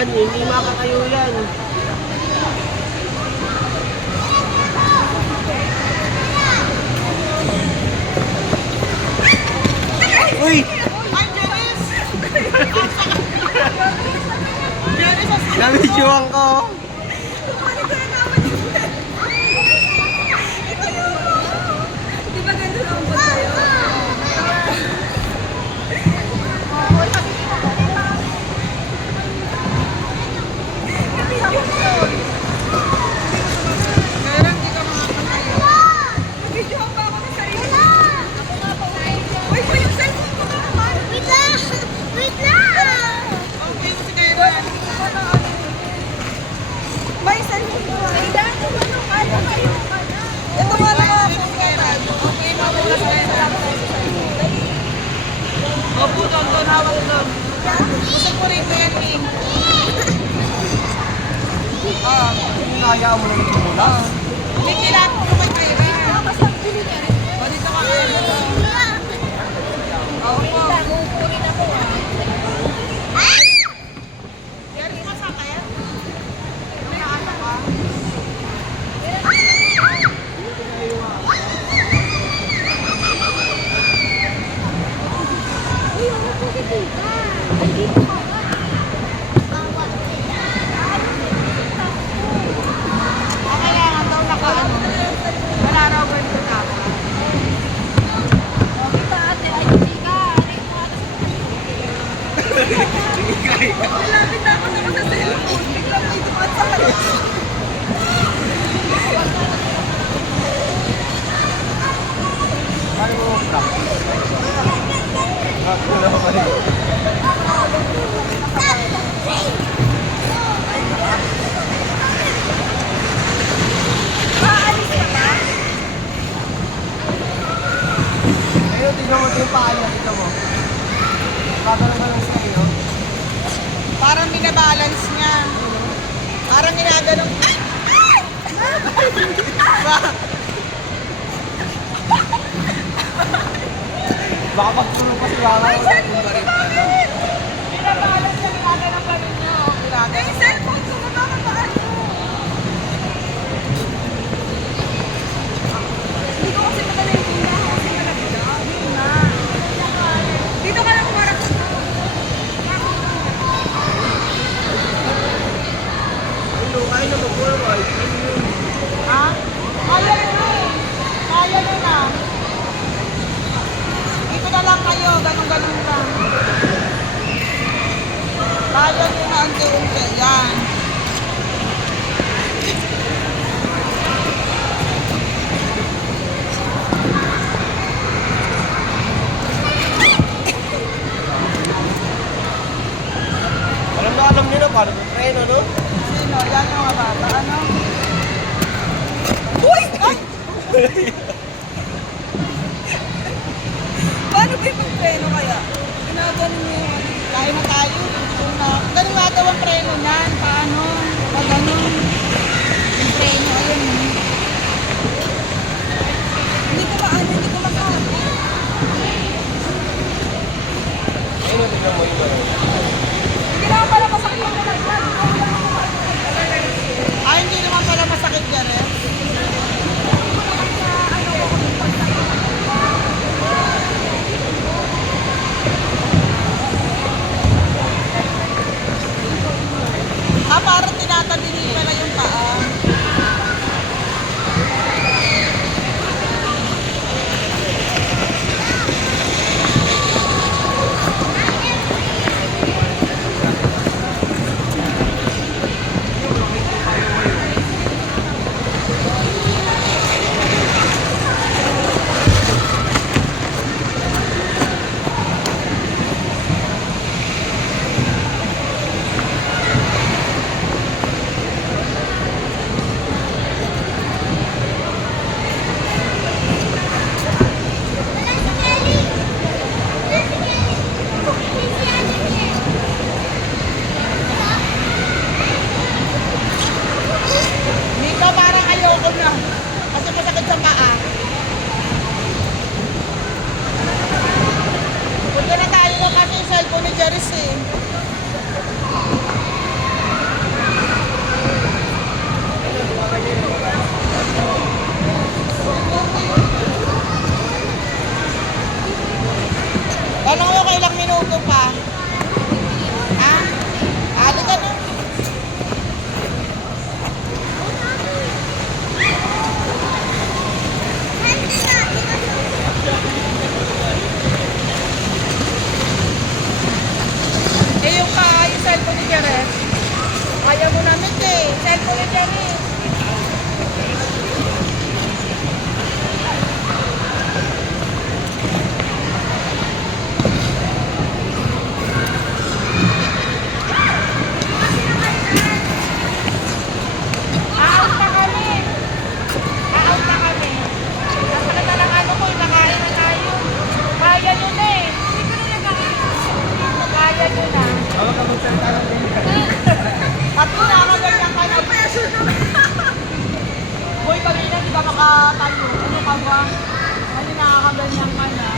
Yan, hindi makatayo yan. Uy! Ay, Janice! Nabidyoan ko. Di ba ganda lang ba tayo? Kaya lang, di ka makakatayo. Nag-video pa ako ng sarili. Uy, uy, yung cellphone ko naman. Wait lang! Wait lang! Okay, si Kairan. May cellphone ko. Kailan? Ito nga lang ako. Okay, mawala sa Opo, doon, hawak doon. Gusto ko rin ko yan, Ming. Hinaya mo lang ito mula. Ming, nilahat ko kay Kairan. O, dito ka Kairan. Opo. Yan, ka sa akin? May ano ka? Kailangan daw naka-ano. Wala raw ba yung tapa? Lapit ako naman sa cellphone. Biglang may dumaan sa kanya. Kaya mo, Frank. Ano ba rin? Ayun, tignan mo ito yung paa niya. Tignan mo. Gagano ba lang siya, no? Parang binabalance niya. Parang ginaganon. Ay! Ay! Baka pagtulog pa sila. Ay, cellphone ko bakit? Binabalance niya, ginaganon pa rin niya. Ay, cellphone ko na bakit paano? Hindi ko kasi madala yung tindahan kasi malapit na. Hindi na. Dito ka lang kumarap. Ano, kaya na mag-forward. Ha? Kaya na eh. Kaya na na. Dito na lang kayo. Ganun-ganun lang. Kaya nyo na unti-unti. Yan. Alam nyo na paano mag-preno, no? Sino? Yan yung mga bata. Ano? Uy! Ay! Paano ba yung preno kaya? Ginaganon mo yung kaya na tayo. Ganun nga daw ang preno niyan. Paano? Pag ganun. Yung preno, ayun. Hindi ko maano, hindi ko masabi. Ayun, tignan mo yung ano. Hindi naman pala masakit yung kumagyan. Ay, hindi naman pala masakit yan eh. Parang tinatabi pala yung paa. Cellphone ni Jerry. Out na kami. Out na kami. Ang na lang ano ko, nakain na tayo. Kaya nyo na eh. Kaya nyo na. Ako ka magsalita ng ganyan. At kung nakaganyan ka na. Boy, kanina di ba makatayo? Ano ka ba? Kasi nakakaganyan ka na.